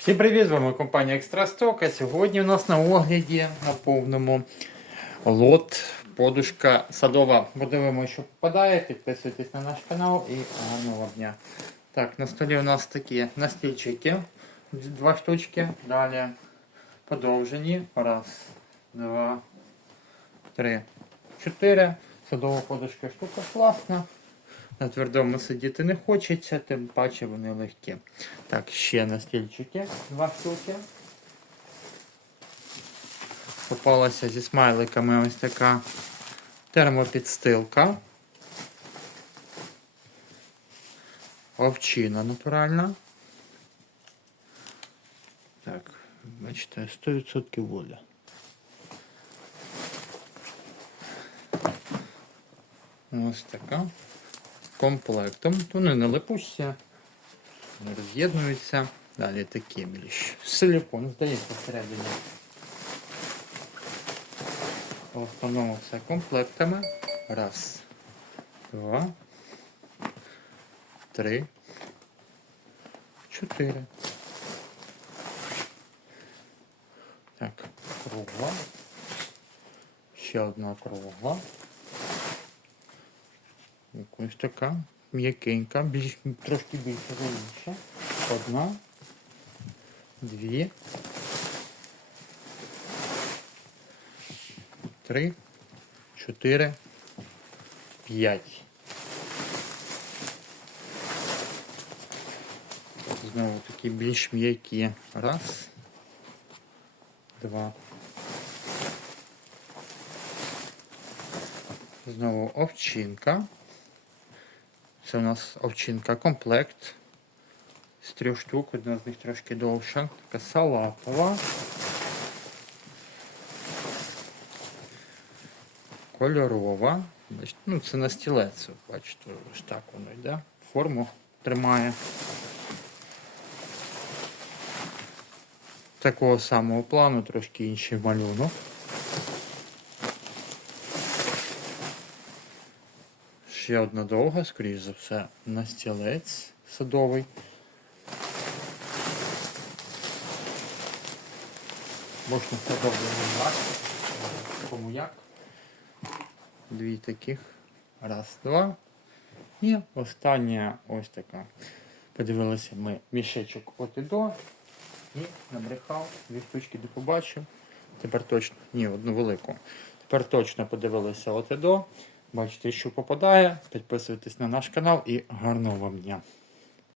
Всім привіт, з вами компанія Екстрасток. А сьогодні у нас на огляді на повному лот, подушка садова. Подивимося, що попадає. Підписуйтесь на наш канал і гарного дня. Так, на столі у нас такі настільчики, два штучки. Далі подовжені. Раз, два, три, чотири. Садова подушка штука класна. На твердому сидіти не хочеться, тим паче вони легкі. Так, ще на стільчики два штуки. Попалася зі смайликами ось така термопідстилка. Овчина натуральна. Так, бачите, 100% воля. Ось така комплектом. Вони не липуться, не роз'єднуються. Далі такі більш. Силікон, здається, всередині. В основному все комплектами. Раз, два, три, чотири. Так, кругла. Ще одна кругла. Якось така м'якенька, більш, трошки більше за інше. Одна, дві, три, чотири, п'ять. Знову такі більш м'які. Раз, два. Знову овчинка. Це у нас овчинка комплект з трьох штук, одна з них трошки довша. Така салатова. Кольорова. Ну, це на стілець, бачите, ось так воно йде. Форму тримає. Такого самого плану, трошки інший малюнок. Ще одна довга, скоріш за все, на стілець садовий. Можна брати. Кому як. Дві таких. Раз, два. І остання ось така. Подивилися ми мішечок от і до. І набрехав, дві штучки не побачив. Тепер точно, ні, одну велику. Тепер точно подивилися от і до. Бачите, що попадає. Підписуйтесь на наш канал і гарного вам дня.